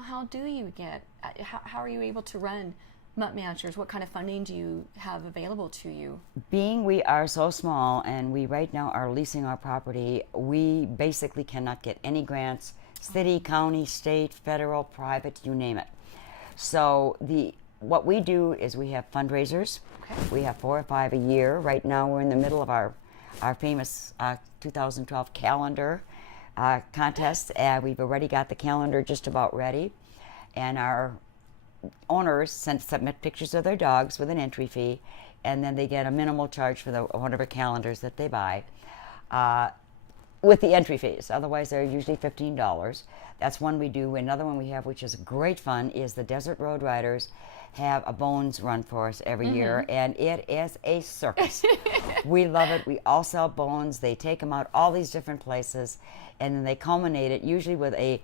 Now, how do you get, how are you able to run Mutt Matchers? What kind of funding do you have available to you? Being we are so small and we right now are leasing our property, we basically cannot get any grants, city, county, state, federal, private, you name it. So what we do is we have fundraisers. Okay. We have 4 or 5 a year. Right now we're in the middle of our famous 2012 calendar contest. We've already got the calendar just about ready. And our owners submit pictures of their dogs with an entry fee, and then they get a minimal charge for whatever calendars that they buy with the entry fees. Otherwise, they're usually $15. That's one we do. Another one we have, which is great fun, is the Desert Road Riders have a bones run for us every year, and it is a circus. We love it. We all sell bones. They take them out all these different places, and then they culminate it usually with a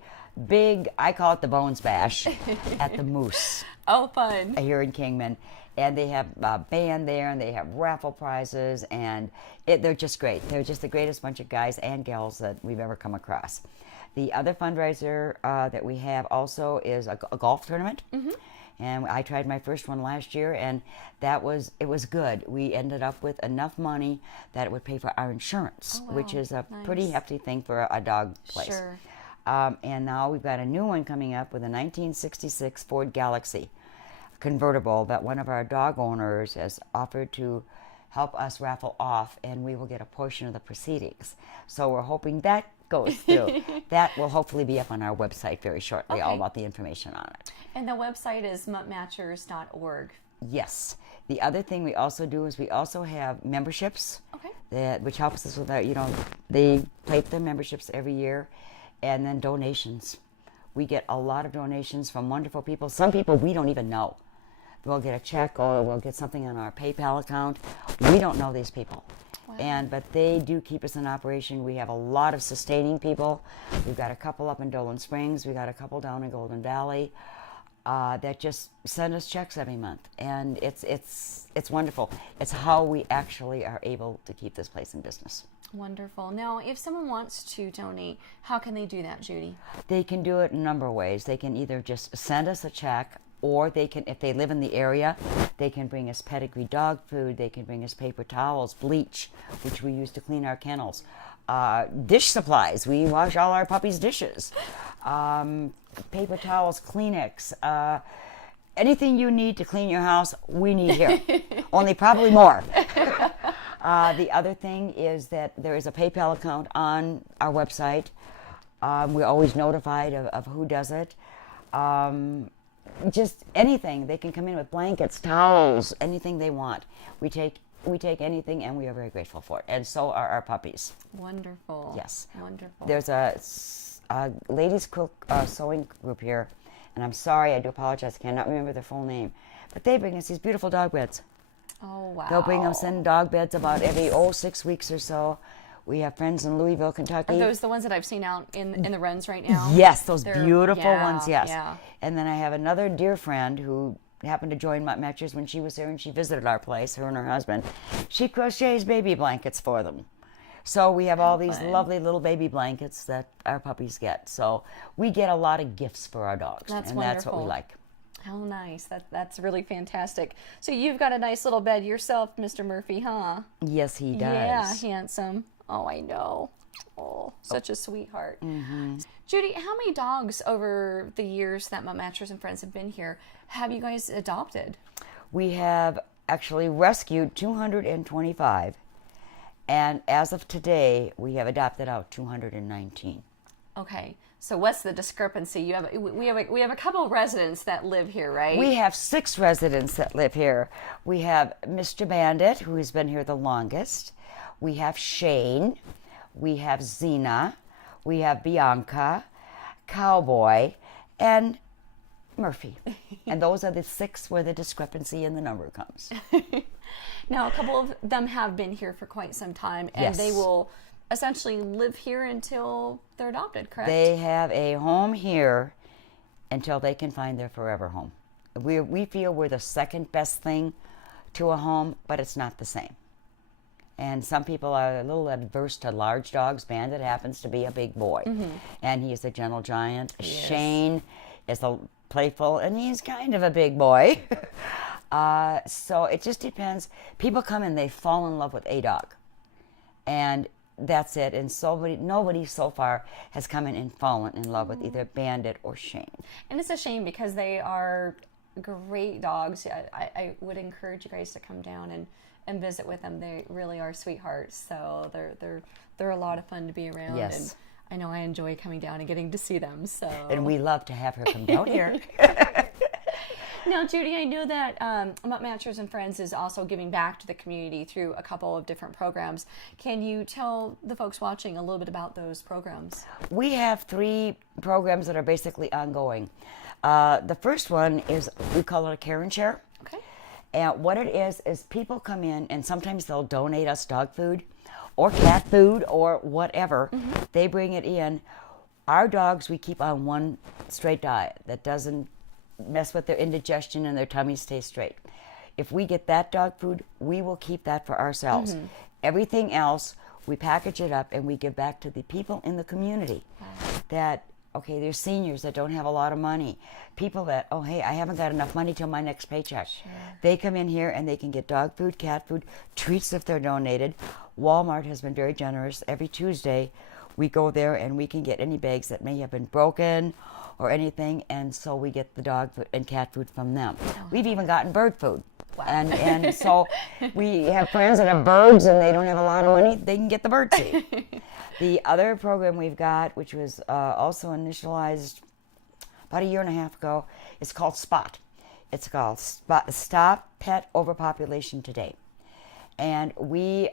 big, I call it the Bones Bash, at the Moose. Oh, fun. Here in Kingman. And they have a band there, and they have raffle prizes, and they're just great. They're just the greatest bunch of guys and gals that we've ever come across. The other fundraiser that we have also is a golf tournament. And I tried my first one last year, and it was good. We ended up with enough money that it would pay for our insurance, which is a pretty hefty thing for a dog place. Sure. And now we've got a new one coming up with a 1966 Ford Galaxy convertible that one of our dog owners has offered to help us raffle off, and we will get a portion of the proceedings. So we're hoping that goes through. That will hopefully be up on our website very shortly, all about the information on it. And the website is muttmatchers.org. Yes. The other thing we also do is we also have memberships, which helps us with our, they pay for their memberships every year, and then donations. We get a lot of donations from wonderful people. Some people we don't even know. We'll get a check or we'll get something on our PayPal account. We don't know these people. Wow. But they do keep us in operation. We have a lot of sustaining people. We've got a couple up in Dolan Springs. We got a couple down in Golden Valley that just send us checks every month. And it's wonderful. It's how we actually are able to keep this place in business. Wonderful. Now, if someone wants to donate, how can they do that, Judy? They can do it in a number of ways. They can either just send us a check, or they can, if they live in the area, they can bring us pedigree dog food. They can bring us paper towels, bleach, which we use to clean our kennels, dish supplies. We wash all our puppies' dishes, paper towels, Kleenex, anything you need to clean your house, we need here. Only probably more. The other thing is that there is a PayPal account on our website. We're always notified of who does it. Just anything. They can come in with blankets, towels, anything they want. We take anything, and we are very grateful for it. And so are our puppies. Wonderful. Yes. Wonderful. There's a ladies' sewing group here, and I'm sorry, I do apologize, I cannot remember their full name, but they bring us these beautiful dog beds. Oh, wow. They'll bring us in dog beds about every 6 weeks or so. We have friends in Louisville, Kentucky. Are those the ones that I've seen out in the runs right now? Yes, those beautiful ones, yes. Yeah. And then I have another dear friend who happened to join Mutt Matchers when she was here, and she visited our place, her and her husband. She crochets baby blankets for them. So we have all these lovely little baby blankets that our puppies get. So we get a lot of gifts for our dogs. That's and wonderful. That's what we like. How nice. That's really fantastic. So you've got a nice little bed yourself, Mr. Murphy, huh? Yes, he does. Yeah, handsome. Oh, I know. Oh, such a sweetheart. Mm-hmm. Judy, how many dogs over the years that Mutt Matchers and Friends have been here have you guys adopted? We have actually rescued 225, and as of today, we have adopted out 219. Okay, so what's the discrepancy? We have a couple of residents that live here, right? We have 6 residents that live here. We have Mr. Bandit, who has been here the longest. We have Shane. We have Zena. We have Bianca, Cowboy, and Murphy. And those are the 6 where the discrepancy in the number comes. Now, a couple of them have been here for quite some time, and they will essentially live here until they're adopted, correct? They have a home here until they can find their forever home. We feel we're the second best thing to a home, but it's not the same. And some people are a little adverse to large dogs. Bandit happens to be a big boy, and he is a gentle giant. Yes. Shane is a playful, and he's kind of a big boy. So it just depends. People come and they fall in love with a dog, and that's it. And nobody so far has come in and fallen in love with either Bandit or Shane. And it's a shame because they are great dogs. I would encourage you guys to come down and visit with them. They really are sweethearts. So they're a lot of fun to be around. Yes. And I know I enjoy coming down and getting to see them. So. And we love to have her come down here. Now, Judy, I know that Mutt Matchers and Friends is also giving back to the community through a couple of different programs. Can you tell the folks watching a little bit about those programs? We have 3 programs that are basically ongoing. The first one is, we call it a care and share. Okay. And what it is people come in and sometimes they'll donate us dog food or cat food or whatever. Mm-hmm. They bring it in. Our dogs, we keep on one straight diet that doesn't mess with their indigestion and their tummies stay straight. If we get that dog food, we will keep that for ourselves. Mm-hmm. Everything else, we package it up and we give back to the people in the community. Wow. That, okay, there's seniors that don't have a lot of money. People that, oh, hey, I haven't got enough money till my next paycheck. Sure. They come in here and they can get dog food, cat food, treats if they're donated. Walmart has been very generous. Every Tuesday, we go there and we can get any bags that may have been broken or anything, and so we get the dog food and cat food from them. Oh. We've even gotten bird food. Wow. And so we have friends that have birds and they don't have a lot of money, they can get the bird seed. The other program we've got, which was also initialized about 1.5 years ago, is called SPOT. It's called Stop Pet Overpopulation Today. And we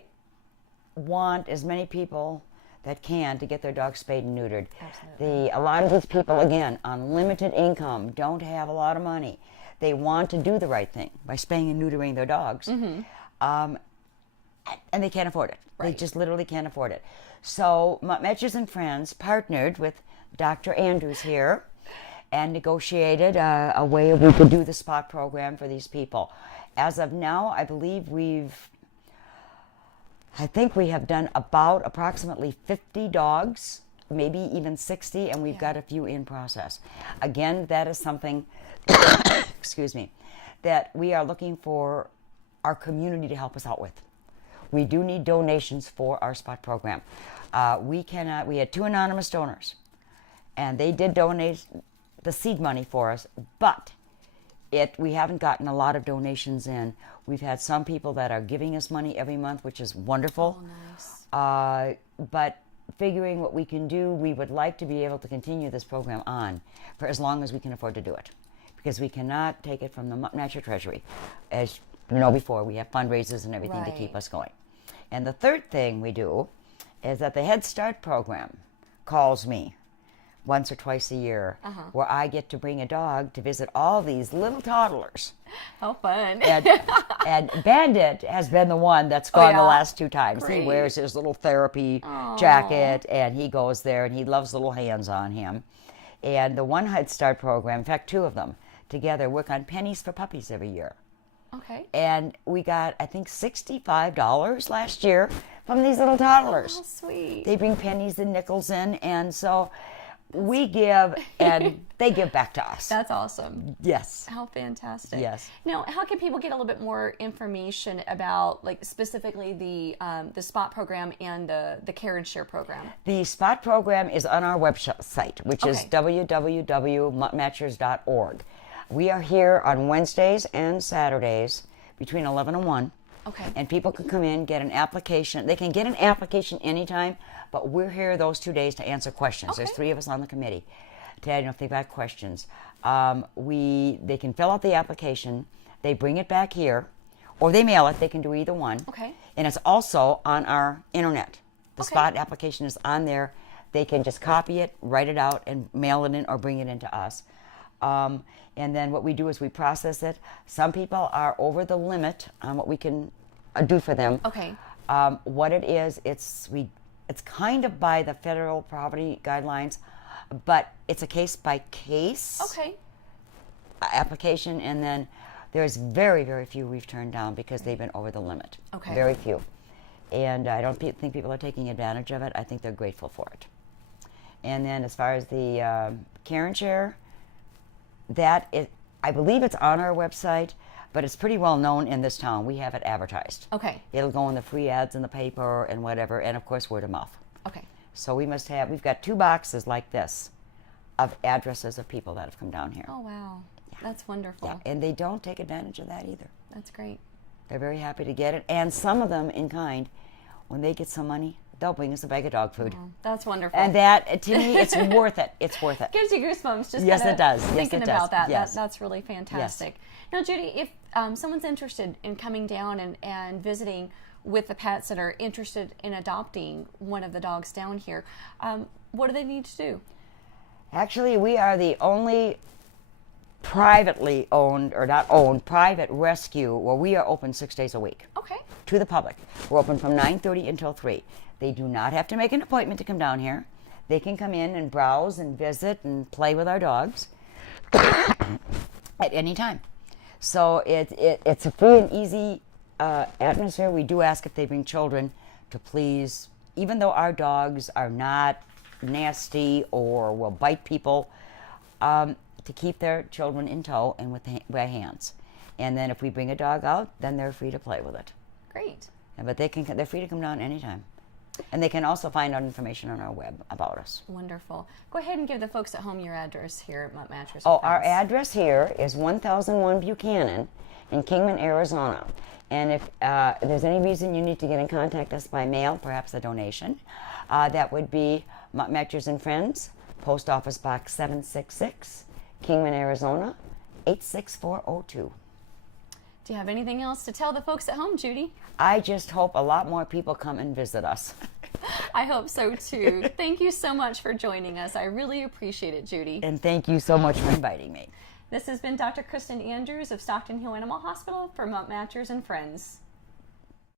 want as many people that can to get their dogs spayed and neutered. Absolutely. A lot of these people, again, on limited income, don't have a lot of money. They want to do the right thing by spaying and neutering their dogs, mm-hmm. And they can't afford it. Right. They just literally can't afford it. So Mutt Matchers and Friends partnered with Dr. Andrews here and negotiated a way we could do the SPOT program for these people. As of now, I believe I think we have done about approximately 50 dogs, maybe even 60, and we've got a few in process. Again, that is something, excuse me, that we are looking for our community to help us out with. We do need donations for our SPOT program. We had 2 anonymous donors, and they did donate the seed money for us, but we haven't gotten a lot of donations in. We've had some people that are giving us money every month, which is wonderful. Oh, nice. But figuring what we can do, we would like to be able to continue this program on for as long as we can afford to do it, because we cannot take it from the Mutt Matcher Treasury. As you know before, we have fundraisers and everything to keep us going. And the third thing we do is that the Head Start program calls me once or twice a year, where I get to bring a dog to visit all these little toddlers. How fun. And Bandit has been the one that's gone the last 2 times. Great. He wears his little therapy jacket, and he goes there, and he loves little hands on him. And the one Head Start program, in fact, 2 of them together, work on pennies for puppies every year. Okay. And we got, I think, $65 last year from these little toddlers. Oh, sweet. They bring pennies and nickels in, and so we give, and they give back to us. That's awesome. Yes. How fantastic. Yes. Now, how can people get a little bit more information about, like, specifically the SPOT program and the Care and Share program? The SPOT program is on our website, which is www.muttmatchers.org. We are here on Wednesdays and Saturdays between 11 and 1. Okay. And people can come in, get an application. They can get an application anytime, but we're here those 2 days to answer questions. Okay. There's 3 of us on the committee. I don't know if they've got questions. They can fill out the application. They bring it back here, or they mail it. They can do either one. Okay. And it's also on our internet. The SPOT application is on there. They can just copy it, write it out, and mail it in or bring it in to us. And then what we do is we process it. Some people are over the limit on what we can do for them. Okay. What it is, it's kind of by the federal poverty guidelines, but it's a case-by-case application, and then there's very, very few we've turned down because they've been over the limit. Okay. Very few. And I don't think people are taking advantage of it. I think they're grateful for it. And then as far as the Care and Share, I believe it's on our website, but it's pretty well known in this town. We have it advertised. Okay. It'll go in the free ads in the paper and whatever, and of course word of mouth. Okay. So we've got 2 boxes like this of addresses of people that have come down here. Oh, wow. Yeah. That's wonderful. Yeah, and they don't take advantage of that either. That's great. They're very happy to get it, and some of them, in kind, when they get some money, they'll bring us a bag of dog food. Oh, that's wonderful. And that, to me, it's worth it. It's worth it. Gives you goosebumps just Yes, it does. Yes, thinking it about does. that. Yes. That's really fantastic. Now, Judy, if someone's interested in coming down and visiting with the pets that are interested in adopting one of the dogs down here, what do they need to do? Actually, we are the only privately owned, or not owned, private rescue where we are open 6 days a week. Okay. To the public. We're open from 9:30 until 3. They do not have to make an appointment to come down here. They can come in and browse and visit and play with our dogs at any time. So it's a free and easy atmosphere. We do ask if they bring children to please, even though our dogs are not nasty or will bite people, to keep their children in tow and with their hands. And then if we bring a dog out, then they're free to play with it. Great. Yeah, but they're free to come down anytime. And they can also find out information on our web about us. Wonderful. Go ahead and give the folks at home your address here at Mutt Matchers and Oh, Friends. our address here is 1001 Buchanan in Kingman, Arizona. And if there's any reason you need to get in contact with us by mail, perhaps a donation, that would be Mutt Matchers and Friends, Post Office Box 766, Kingman, Arizona, 86402. Do you have anything else to tell the folks at home, Judy? I just hope a lot more people come and visit us. I hope so too. Thank you so much for joining us. I really appreciate it, Judy. And thank you so much for inviting me. This has been Dr. Kristen Andrews of Stockton Hill Animal Hospital for Mutt Matchers and Friends.